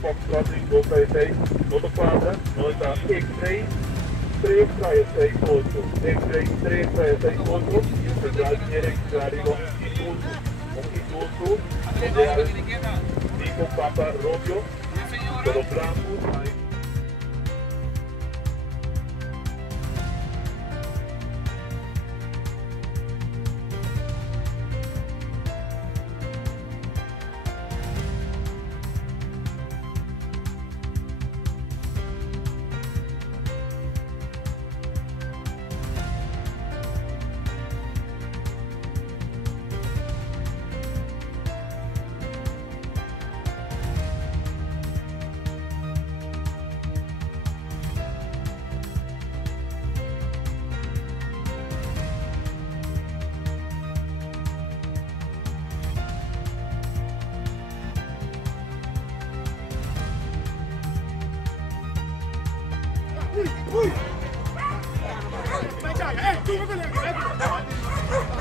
Foxtrot Ringo 66, motoquadra, nota X3, 3368, X3, 3368, central direct clarigo, Ituzu, Ideal, 5 Papa Romeo, Solo Blanco, Ui! Vai, Thiago! Ei, tu vai com ele!